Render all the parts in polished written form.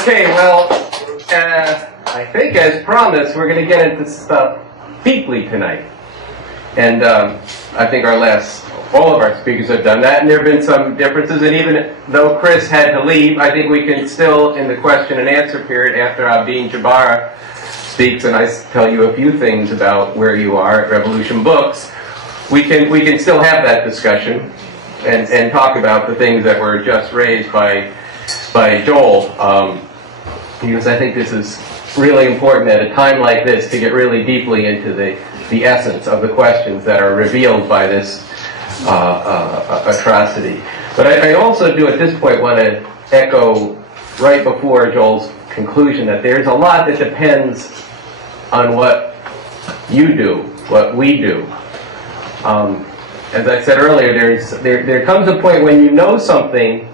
Okay, well, I think as promised, we're going to get into stuff deeply tonight. And I think all of our speakers have done that, and there have been some differences. And even though Chris had to leave, I think we can still, in the question and answer period, after Abdeen Jabara speaks, and I tell you a few things about where you are at Revolution Books, we can still have that discussion and talk about the things that were just raised by Joel, because I think this is really important at a time like this to get really deeply into the essence of the questions that are revealed by this atrocity. But I also do at this point want to echo right before Joel's conclusion that there's a lot that depends on what you do, what we do. As I said earlier, there comes a point when you know something,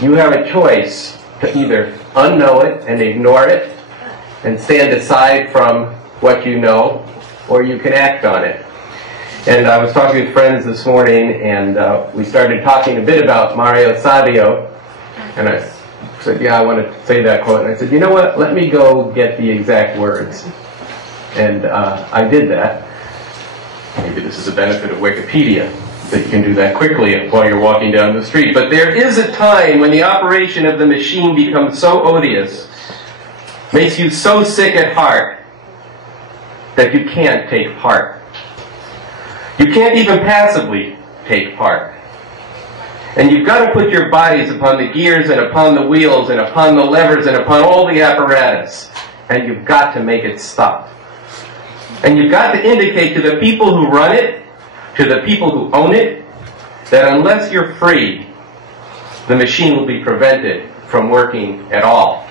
you have a choice to either unknow it and ignore it and stand aside from what you know, or you can act on it. And I was talking with friends this morning, and we started talking a bit about Mario Savio, and I said, yeah, I want to say that quote. And I said, you know what, let me go get the exact words. And I did that. Maybe this is a benefit of Wikipedia, that you can do that quickly while you're walking down the street. But there is a time when the operation of the machine becomes so odious, makes you so sick at heart, that you can't take part. You can't even passively take part. And you've got to put your bodies upon the gears and upon the wheels and upon the levers and upon all the apparatus. And you've got to make it stop. And you've got to indicate to the people who run it, to the people who own it, that unless you're free, the machine will be prevented from working at all.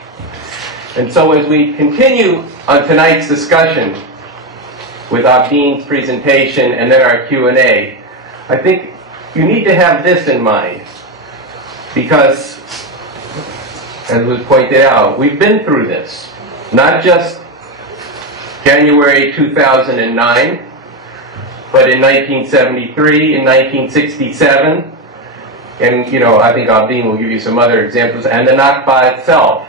And so as we continue on tonight's discussion with Abdeen's presentation and then our Q&A, I think you need to have this in mind, because, as was pointed out, we've been through this. Not just January 2009, but in 1973, in 1967, and I think Abdeen will give you some other examples, and the Nakba itself.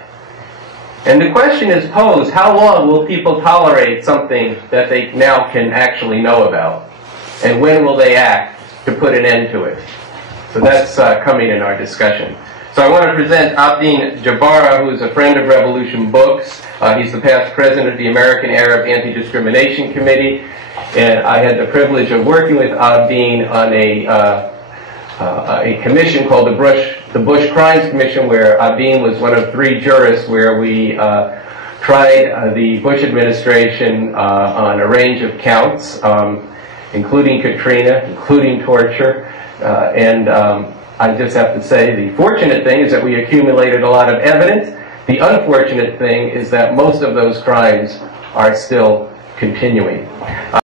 And the question is posed, how long will people tolerate something that they now can actually know about? And when will they act to put an end to it? So that's coming in our discussion. So I want to present Abdeen Jabara, who is a friend of Revolution Books. He's the past president of the American Arab Anti-Discrimination Committee. And I had the privilege of working with Abdeen on a commission called the Bush Crimes Commission, where Abdeen was one of 3 jurists, where we tried the Bush administration on a range of counts, including Katrina, including torture, and I just have to say the fortunate thing is that we accumulated a lot of evidence. The unfortunate thing is that most of those crimes are still continuing.